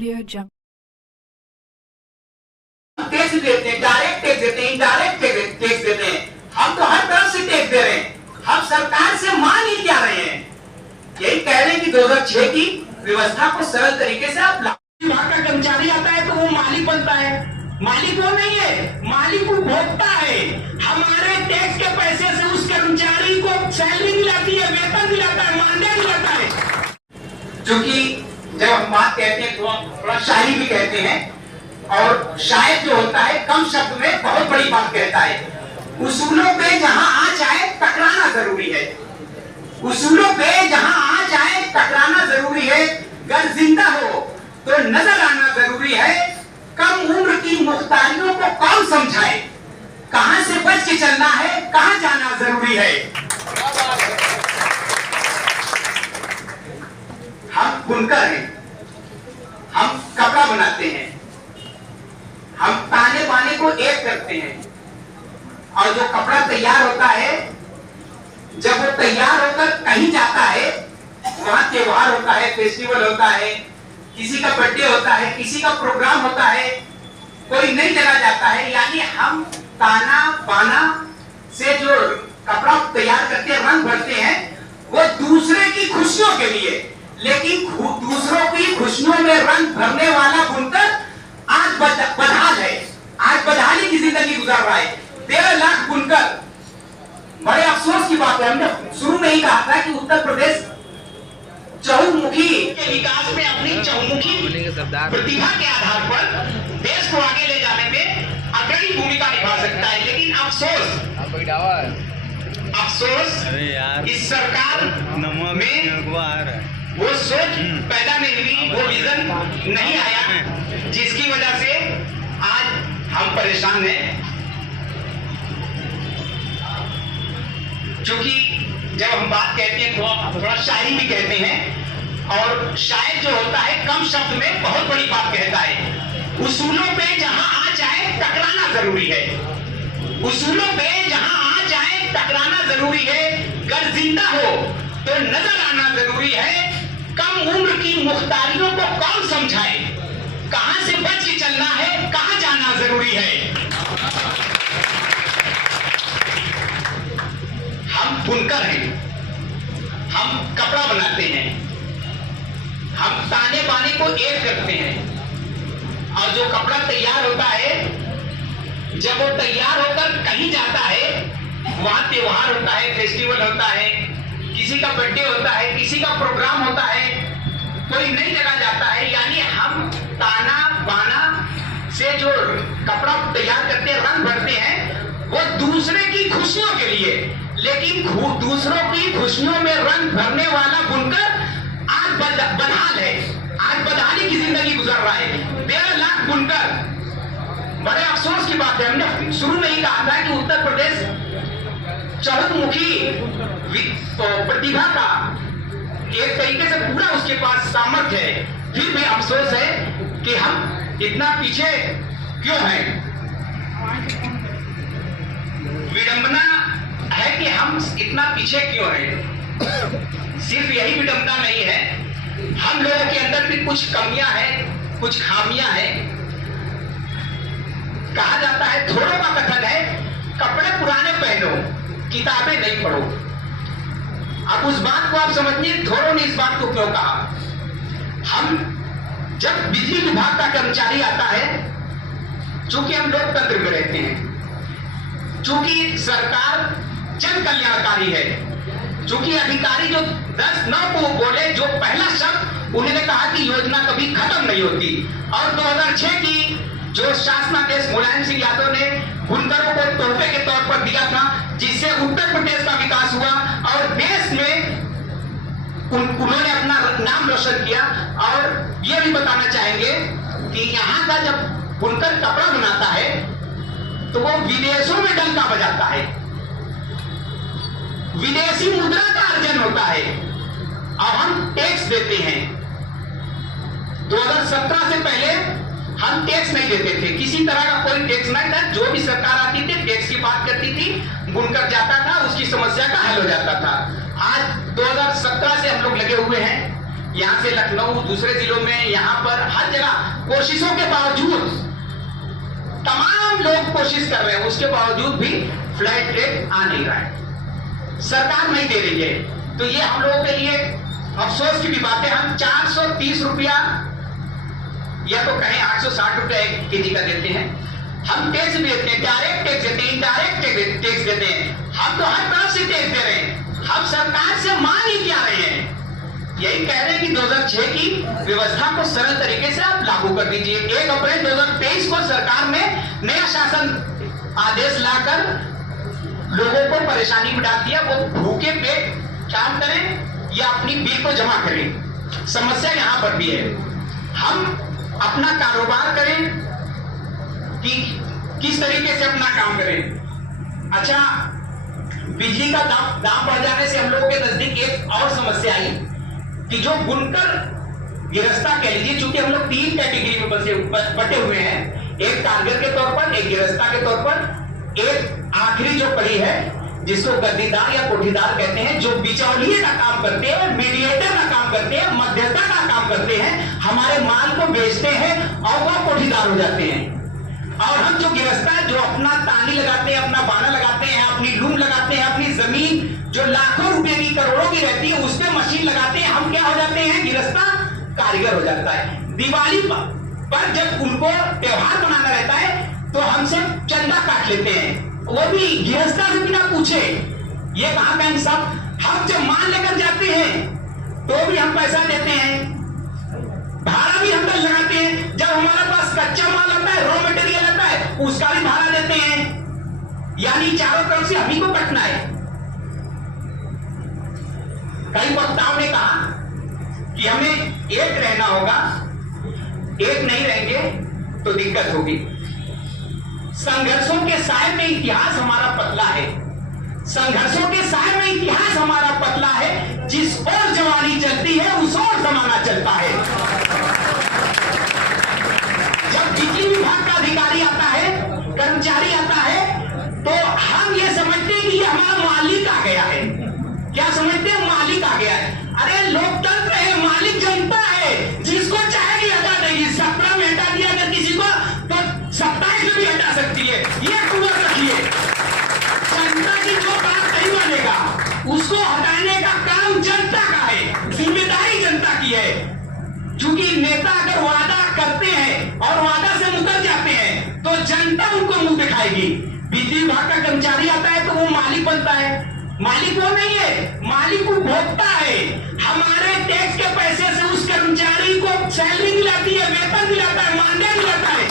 Audio Jungle. Tax देते हैं, direct tax देते हैं, इनडायरेक्ट टैक्स देते हैं। हम तो हर तरफ से टैक्स दे रहे हैं, हम सरकार से मांग ही क्या रहे हैं? यही कह रहे हैं कि 2006 की व्यवस्था को सरल तरीके से आप विभाग का कर्मचारी आता है तो वो मालिक बनता है। मालिक वो नहीं है, मालिक उपभोक्ता है। हमारे टैक्स के पैसे से उस कर्मचारी को सैलरी मिलाती है, वेतन मिलाता है, मानदेय मिलाता है। क्योंकि जब हम बात कहते हैं थोड़ा शायरी भी कहते हैं, और शायद जो होता है कम शब्द में बहुत बड़ी बात कहता है। उसूलों पे जहां आंच आए टकराना जरूरी है, उसूलों पे जहां आंच आए टकराना जरूरी है। गर जिंदा हो तो नजर आना जरूरी है। कम उम्र की मुख्तारियों को कौन समझाए, कहां से बच के चलना है, कहां जाना जरूरी है। हम बुनकर हैं, हम कपड़ा बनाते हैं, हम ताने बाने को एक करते हैं, और जो कपड़ा तैयार होता है, जब वो तैयार होकर कहीं जाता है, वहां त्योहार होता है, फेस्टिवल होता है, किसी का बर्थडे होता है, किसी का प्रोग्राम होता है, कोई नई जगह जाता है, यानी हम ताना बाना से जो कपड़ा तैयार करके रंग भरते हैं वो दूसरे की खुशियों के लिए, लेकिन दूसरों की खुशियों में रंग भरने वाला बुनकर आज बदहाल है, आज बदहाली की जिंदगी गुजार रहा है। 13 लाख बुनकर, बड़े अफसोस की बात है। हमने शुरू में ही कहा था कि उत्तर प्रदेश चहुमुखी के विकास में अपनी चहुमुखी प्रतिभा के आधार पर देश को आगे ले जाने में अग्रणी भूमिका निभा सकता है, लेकिन अफसोस इस सरकार में वो सोच पैदा नहीं हुई, वो विजन नहीं आया, जिसकी वजह से आज हम परेशान हैं। क्योंकि जब हम बात कहते हैं थोड़ा शायरी भी कहते हैं, और शायर जो होता है कम शब्द में बहुत बड़ी बात कहता है। उसूलों पे जहां आंच आए टकराना जरूरी है, उसूलों पे जहां आंच आए टकराना जरूरी है। गर जिंदा हो तो नजर आना जरूरी है। कम उम्र की मुख्तारियों को कौन समझाए, कहां से बच के चलना है, कहां जाना जरूरी है। हम बुनकर हैं, हम कपड़ा बनाते हैं, हम ताने बाने को एक करते हैं, और जो कपड़ा तैयार होता है, जब वो तैयार होकर कहीं जाता है, वहां त्योहार होता है, फेस्टिवल होता है, किसी का बर्थडे होता है, किसी का प्रोग्राम होता है, कोई नई जगह जाता है, यानी हम ताना बाना से जो कपड़ा तैयार करते हैं, रंग भरते हैं, वो दूसरे की खुशियों के लिए, लेकिन दूसरों की खुशियों में रंग भरने वाला बुनकर आज बदहाल है, आज बदहाली की जिंदगी गुजर रहा है। 13 लाख बुनकर, बड़े अफसोस की बात है। हमने शुरू में ही कहा था कि उत्तर प्रदेश चहुमुखी प्रतिभा का एक तरीके से पूरा उसके पास सामर्थ्य है, फिर भी अफसोस है कि हम इतना पीछे क्यों हैं। विडंबना है कि हम इतना पीछे क्यों हैं। सिर्फ यही विडंबना नहीं है, हम लोगों के अंदर भी कुछ कमियां हैं, कुछ खामियां हैं। कहा जाता है, थोड़ों का कथन है, कपड़े पुराने पहनो, किताबें नहीं पढ़ो। अब उस बात को आप समझिए, थोड़ों ने इस बात को क्यों कहा। हम जब बिजली विभाग का कर्मचारी आता है, चूंकि हम लोकतंत्र में रहते हैं, चूंकि सरकार जन कल्याणकारी है, चूंकि अधिकारी जो 10-9 को बोले, जो पहला शब्द उन्होंने कहा कि योजना कभी खत्म नहीं होती, और 2006 की जो शासनादेश मुलायम सिंह यादव ने बुनकरों को तोहफे के तौर पर दिया था, जिससे उत्तर प्रदेश का विकास हुआ और देश में उन्होंने अपना नाम रोशन किया। और यह भी बताना चाहेंगे कि यहाँ का जब बुनकर कपड़ा बनाता है तो वो विदेशों में डंका बजाता है, विदेशी मुद्रा का अर्जन होता है, और हम टैक्स देते हैं। 2017 से पहले हम टैक्स नहीं देते थे, किसी तरह का कोई टैक्स नहीं था। जो भी सरकार आती थी टैक्स की बात करती थी, बुनकर जाता था, उसकी समस्या का हल हो जाता था। आज 2017 से हम लोग लगे हुए हैं यहाँ से लखनऊ, दूसरे जिलों में, यहाँ पर हर जगह कोशिशों के बावजूद, तमाम लोग कोशिश कर रहे हैं, उसके बावजूद भी फ्लैट रेट आ नहीं रहा है, सरकार नहीं दे रही है। तो ये हम लोगों के लिए अफसोस की भी बात है। हम 430 रुपया या तो कहें 860 रुपया एक केजी का देते हैं। हम टैक्स भी देते हैं, डायरेक्ट टैक्स देते हैं, इनडायरेक्ट टैक्स देते हैं। हम तो हर तरफ से टैक्स दे रहे हैं। हम सरकार से मांग ही क्या रहे हैं? यही कह रहे हैं कि 2006 की व्यवस्था को सरल तरीके से आप लागू कर दीजिए। 1 अप्रैल 2023 को सरकार ने नया शासन आदेश लाकर लोगों को परेशानी में डाल दिया। वो भूखे पेट काम करें या अपनी बिल को जमा करें, समस्या यहां पर भी है। हम अपना कारोबार करें कि किस तरीके से अपना काम करें। अच्छा, बिजली का दाम बढ़ जाने से हम लोगों के नजदीक एक और समस्या आई कि जो बुनकर गिरस्ता कह लीजिए, चूंकि हम लोग 3 कैटेगरी में बटे हुए हैं, एक कारीगर के तौर पर, एक गिरस्ता के तौर पर, एक आखिरी जो कड़ी है जिसको गद्दीदार या कोठीदार कहते हैं, जो बिचौलिए का काम करते हैं, मीडिएटर का काम करते हैं, मध्यस्था का काम करते हैं, हमारे माल को बेचते हैं और वह कोठीदार हो जाते हैं। और हम जो गिरस्ता है, जो अपना तानी लगाते हैं, अपना बाना लगाते हैं, अपनी लूम लगाते हैं, अपनी जमीन जो लाखों रुपए की, करोड़ों की रहती है, उस पे मशीन लगाते हैं, हम क्या हो जाते हैं? गिरस्ता कारीगर हो जाता है। दिवाली पर जब उनको त्योहार मनाना रहता है तो हमसे चंदा काट लेते हैं, वो भी गिरस्ता से बिना पूछे। ये कहां का इंसाफ? हम जब माल लेकर जाते हैं तो भी हम पैसा देते हैं, भाड़ा भी हम लोग लगाते हैं। जब हमारे पास कच्चा माल आता है, रॉ मटेरियल आता है, उसका भी भाड़ा देते हैं। यानी चारों तरफ से हम ही को कटना है। कई वक्ताओं ने कहा कि हमें एक रहना होगा, एक नहीं रहेंगे तो दिक्कत होगी। संघर्षों के साय में इतिहास हमारा पतला है, संघर्षों के साय में इतिहास हमारा पतला है। जिस ओर जवानी चलती है उस ओर जमाना चलता है। जब बिजली विभाग का अधिकारी आता है, कर्मचारी आता है, तो हम ये समझते हैं कि ये हमारा मालिक आ गया है। क्या समझते हैं? मालिक आ गया है। अरे लोकतंत्र है, मालिक जनता है, जिसको चाहेगी हटा देगी। 17 में हटा दिया अगर किसी को, तो 27 में भी हटा सकती है। ये पूरा रखिए, जनता की जो बात नहीं मानेगा उसको हटाने का काम जनता का है, जिम्मेदारी जनता की है। क्योंकि नेता अगर वादा करते हैं और वादा से मुकर जाते हैं तो जनता उनको मुंह दिखाएगी। बिजली विभाग का कर्मचारी आता है तो वो मालिक बनता है। मालिक वो नहीं है, मालिक उपभोक्ता है। हमारे टैक्स के पैसे से उस कर्मचारी को सैलरी मिलाती है, वेतन मिलाता है, मानदेय मिलाता है।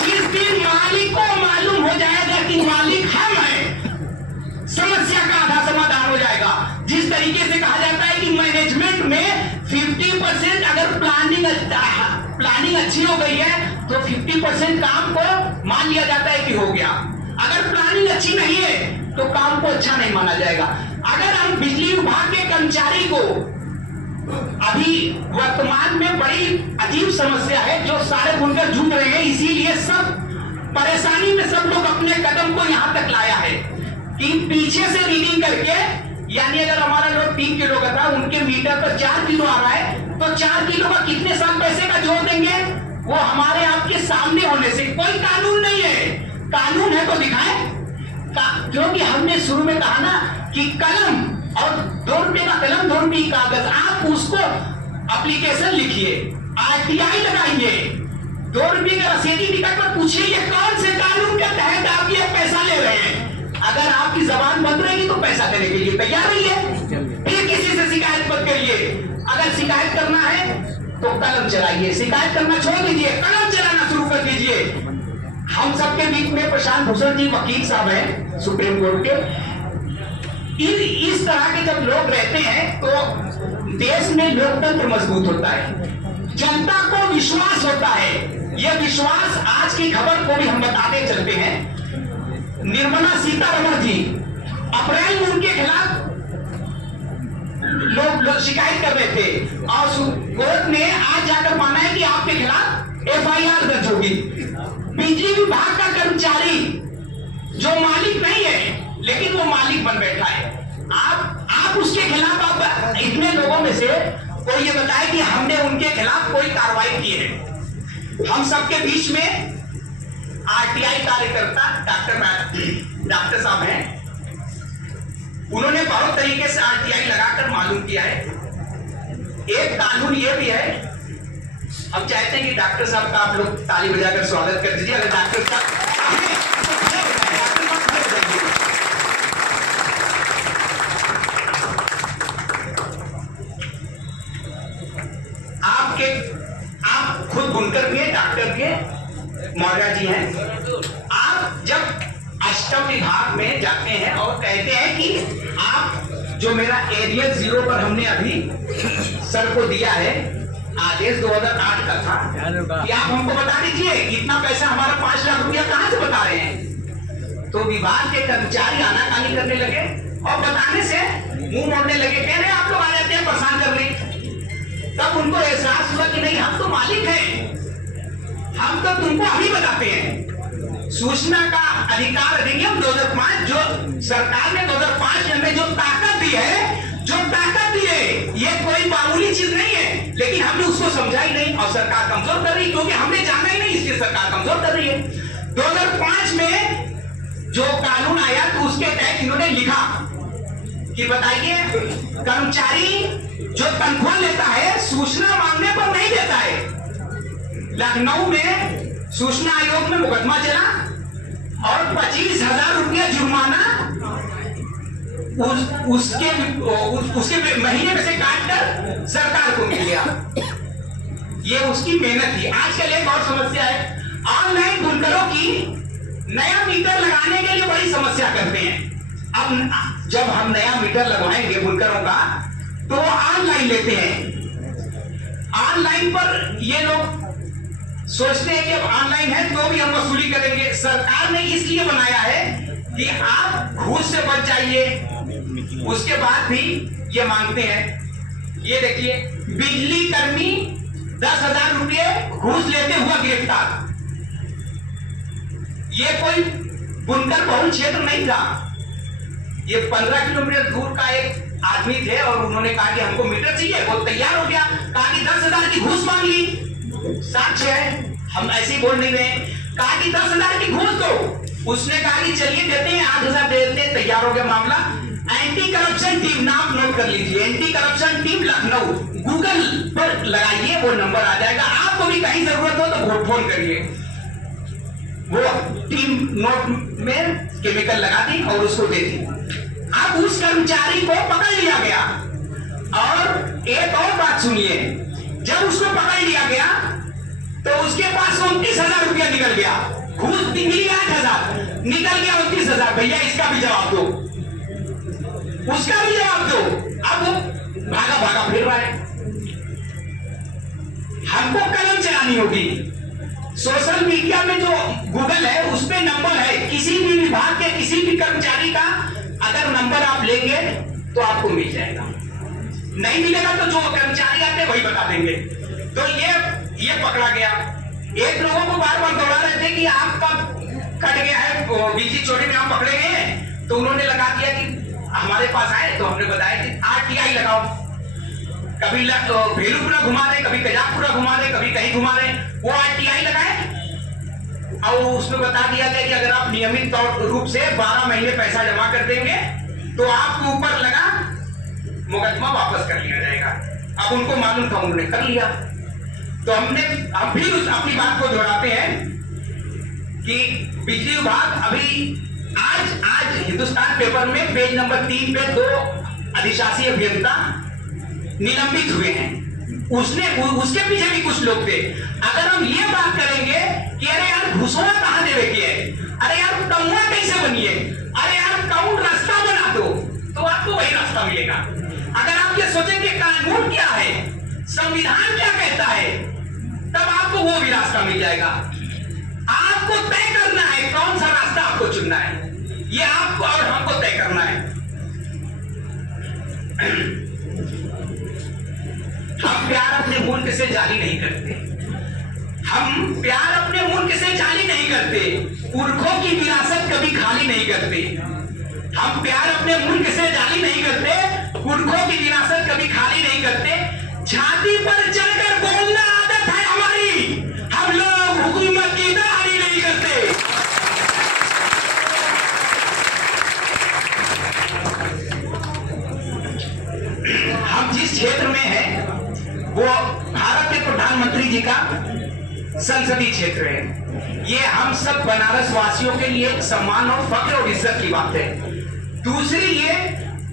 जिस दिन मालिक को मालूम हो जाएगा कि मालिक हम हैं, समस्या का आधा समाधान हो जाएगा। जिस तरीके से कहा जाता है कि मैनेजमेंट में 50% अगर प्लानिंग अच्छी हो गई है तो 50% काम को मान लिया जाता है कि हो गया। अगर प्लानिंग अच्छी नहीं है तो काम को अच्छा नहीं माना जाएगा। अगर हम बिजली विभाग के कर्मचारी को, अभी वर्तमान में बड़ी अजीब समस्या है जो सारे बुनकर जूझ रहे हैं, इसीलिए सब परेशानी में सब लोग अपने कदम को यहां तक लाया है कि पीछे से रीडिंग करके, यानी अगर हमारा लोग 3 किलो का था, उनके मीटर पर 4 किलो आ रहा है, तो 4 किलो का कितने साल पैसे का जोड़ देंगे? वो हमारे आपके सामने होने से। कोई कानून नहीं है, कानून है तो दिखाएं। क्योंकि हमने शुरू में कहा ना कि कलम और 2 रुपए का कलम, 2 रुपए की कागज, आप उसको एप्लीकेशन लिखिए, आरटीआई लगाइए, 2 रुपए का रसीदी टिकट पर पूछिए ये कौन से कानून के तहत आप ये पैसा ले रहे हैं। अगर आपकी जबान बंद रहेगी तो पैसा देने के लिए तैयार रहिए, फिर किसी से शिकायत मत करिए। अगर शिकायत करना है तो कलम चलाइए, शिकायत करना छोड़ दीजिए, कलम चलाना शुरू कर दीजिए। हम सबके बीच में प्रशांत भूषण जी वकील साहब हैं सुप्रीम कोर्ट के। इस तरह के जब लोग रहते हैं तो देश में लोकतंत्र मजबूत होता है, जनता को विश्वास होता है। यह विश्वास आज की खबर को भी हम बताते चलते हैं। निर्मला सीतारमण जी, अप्रैल में उनके खिलाफ लोग शिकायत कर रहे थे और कोर्ट ने आज जाकर माना है कि आपके खिलाफ एफआईआर दर्ज होगी। बिजली विभाग का कर्मचारी जो मालिक नहीं है लेकिन वो मालिक बन बैठा है, आप उसके उसके खिलाफ अब इतने लोगों में से कोई ये बताए कि हमने उनके खिलाफ कोई कार्रवाई की है। हम सबके बीच में आरटीआई कार्यकर्ता डॉक्टर साहब हैं, उन्होंने बहुत तरीके से आरटीआई लगाकर मालूम किया है। एक कानून ये भी है, हम चाहते हैं कि डॉक्टर साहब का आप लोग ताली बजाकर स्वागत कर दीजिए। अगर डॉक्टर साहब आप खुद बुनकर भी है, डॉक्टर भी है, मौर्या जी हैं। आप जब अष्टम विभाग में जाते हैं और कहते हैं कि आप जो मेरा एरियल 0 पर हमने अभी सर को दिया है, आदेश 2008 का था कि आप हमको बता दीजिए इतना पैसा हमारा 5 लाख रुपया कहां से बता रहे हैं। तो विभाग के कर्मचारी आनाकानी करने लगे और बताने से मुंह मोड़ने लगे, कह रहे आप लोग आ जाते हैं परेशान करने। तब उनको एहसास हुआ कि नहीं, हम तो मालिक हैं, हम तो तुमको अभी बताते हैं। सूचना का अधिकार अधिनियम 2005 जो सरकार ने 2005 में जो ताकत दी है, ये कोई मामूली चीज नहीं है, लेकिन हमने उसको समझा ही नहीं और सरकार कमजोर कर रही, क्योंकि हमने जाना ही नहीं, इसलिए सरकार कमजोर कर रही है। 2005 में जो कानून आया तो उसके तहत इन्होंने लिखा कि बताइए कर्मचारी जो तनख्वाह लेता है सूचना मांगने पर नहीं देता है। लखनऊ में सूचना आयोग में मुकदमा चला और 25,000 रुपया जुर्माना उसके महीने में से काटकर सरकार को मिल गया। ये उसकी मेहनत थी। आजकल एक और समस्या है, ऑनलाइन बुनकरों की नया मीटर लगाने के लिए बड़ी समस्या करते हैं। अब जब हम नया मीटर लगवाएंगे बुनकरों का तो ऑनलाइन लेते हैं। ऑनलाइन पर ये लोग सोचते हैं कि अब ऑनलाइन है तो भी हम वसूली करेंगे। सरकार ने इसलिए बनाया है कि आप घूस से बच जाइए। उसके बाद भी ये मांगते हैं, ये देखिए बिजली कर्मी 10,000 रुपये घूस लेते हुआ गिरफ्तार। ये कोई बुनकर बहुल क्षेत्र नहीं था, ये 15 किलोमीटर दूर का एक आदमी थे और उन्होंने कहा कि हमको मीटर चाहिए। वो तैयार हो गया, कहा कि 10,000 की घूस मांग ली। साक्ष्य है, हम ऐसे ही बोल नहीं रहे। कहा कि 10,000 की घूस दो, उसने कहा कि चलिए देते हैं, 8,000 दे देते हैं। तैयार हो गया मामला। एंटी करप्शन टीम, नाम नोट कर लीजिए, anti corruption team Lucknow, Google पर लगाइए, वो नंबर आ जाएगा। आपको भी कहीं जरूरत हो तो फोन करिए। वो टीम नोट में केमिकल लगा दी और उसको दे दी। अब उस कर्मचारी को पकड़ लिया गया। और एक और बात सुनिए, जब उसको पकड़ लिया गया तो उसके पास 29,000 रुपया निकल गया। घूस मिली 8,000, निकल गया 29,000। भैया इसका भी जवाब दो, उसका भी जवाब दो। अब वो भागा फिर रहा है। हमको कलम चलानी होगी। सोशल मीडिया में जो गूगल है उस पे नंबर है, किसी भी विभाग के किसी भी कर्मचारी का अगर नंबर आप लेंगे तो आपको मिल जाएगा। नहीं मिलेगा तो जो कर्मचारी आते हैं वही बता देंगे। तो ये पकड़ा गया। एक लोगों को बार बार दौड़ा रहे थे कि आपका कट गया है, बीजी चोरी में आप पकड़े गए हैं। तो उन्होंने लगा दिया कि हमारे पास आए तो हमने बताया कि आरटीआई लगाओ। कभी भेलूपुरा घुमा रहे, कभी कजाकपुरा घुमा रहे, कभी कहीं घुमा रहे। वो आरटीआई लगाए और उसमें बता दिया गया कि अगर आप नियमित तौर रूप से 12 महीने पैसा जमा कर देंगे तो आपके ऊपर लगा मुकदमा वापस कर लिया जाएगा। अब उनको मालूम था, उन्होंने कर लिया। तो हम फिर अपनी बात को दोहराते हैं कि बिजली विभाग अभी आज हिंदुस्तान पेपर में पेज नंबर 3 पे 2 अधिशासी अभियंता निलंबित हुए हैं। उसके पीछे भी कुछ लोग थे। अगर हम ये बात करेंगे कि अरे यार घुसवा कहां देवे की है, अरे यार कौआ कैसे बनिए, अरे यार कौन रास्ता बना दो, तो आपको वही रास्ता मिलेगा। अगर आप ये सोचेंगे कानून क्या है, संविधान क्या कहता है, तब आपको वो भी रास्ता मिल जाएगा। आपको तय करना है कौन सा रास्ता आपको चुनना है, ये आपको और हमको तय करना है। हम प्यार अपने मुल्क से जाली नहीं करते, हम प्यार अपने मुल्क से जाली नहीं करते, पुरखों की विरासत कभी खाली नहीं करते। हम प्यार अपने मुल्क से जाली नहीं करते, पुरखों छाती पर चढ़कर बोलना आदत है हमारी। हम लोग हुकूमत की दाढ़ी नहीं करते। हम जिस क्षेत्र में हैं वो भारत के प्रधानमंत्री जी का संसदीय क्षेत्र है। ये हम सब बनारस वासियों के लिए सम्मान और फख्र और इज्जत की बात है। दूसरी ये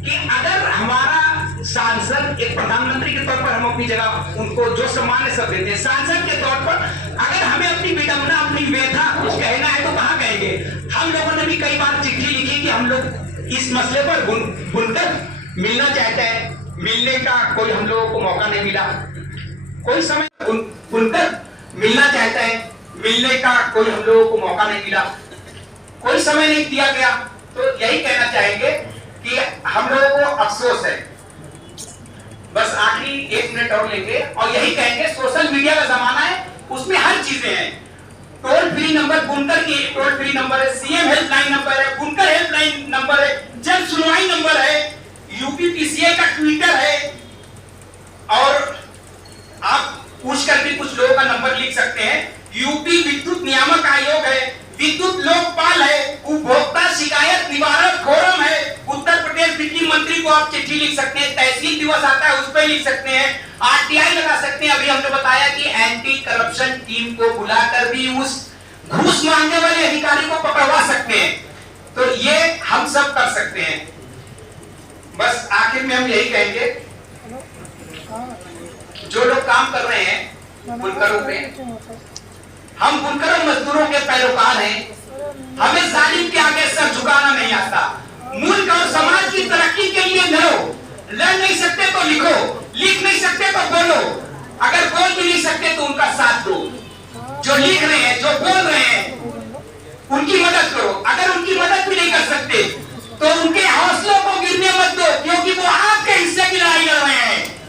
कि अगर हमारा सांसद एक प्रधानमंत्री के तौर पर हम अपनी जगह उनको जो सम्मान है सब देते हैं, सांसद के तौर पर अगर हमें अपनी विडंबना अपनी व्यथा कुछ कहना है तो कहां कहेंगे। हम लोगों ने भी कई बार चिट्ठी लिखी कि हम लोग इस मसले पर बुनकर मिलना चाहते हैं, मिलने का कोई हम लोगों को मौका नहीं मिला। कोई समय बुनकर मिलना चाहते हैं, मिलने का कोई हम लोगों को मौका नहीं मिला, कोई समय नहीं दिया गया। तो यही कहना चाहेंगे कि हम लोगों को अफसोस है। बस आखिरी 1 मिनट और लेंगे और यही कहेंगे सोशल मीडिया का जमाना है, उसमें हर चीजें हैं। टोल फ्री नंबर बुनकर की टोल फ्री नंबर है, सीएम हेल्पलाइन नंबर है, बुनकर हेल्पलाइन नंबर है, जन सुनवाई नंबर है, यूपीपीसीए का ट्विटर है और आप पूछ करके कुछ लोगों का नंबर लिख सकते हैं। यूपी विद्युत नियामक आयोग है, विद्युत लोकपाल है, उपभोक्ता शिकायत निवारण फोरम है, उत्तर प्रदेश बिजली मंत्री को आप चिट्ठी लिख सकते हैं, तहसील दिवस आता है उस पर लिख सकते हैं, आरटीआई लगा सकते हैं। अभी हमने बताया कि एंटी करप्शन टीम को बुलाकर भी उस घूस मांगने वाले अधिकारी को पकड़वा सकते हैं। तो ये हम सब कर सकते हैं। बस आखिर में हम यही कहेंगे, जो लोग काम कर रहे हैं बुनकरों पे, हम बुनकरों मजदूरों के पैरोकार हैं। हमें जालिम के आगे सर झुकाना नहीं आता। मुल्क और समाज की तरक्की के लिए लड़ो। लड़ नहीं सकते तो लिखो, लिख नहीं सकते तो बोलो, अगर बोल भी नहीं सकते तो उनका साथ दो। जो लिख रहे हैं, जो बोल रहे हैं, उनकी मदद करो। अगर उनकी मदद भी नहीं कर सकते तो उनके हौसलों को गिरने मत दो, क्योंकि वो आपके हिस्से की लड़ाई लड़ रहे हैं।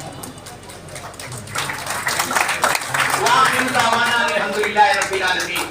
वाह, अल्हम्दुलिल्लाह रब्बिल आलमीन।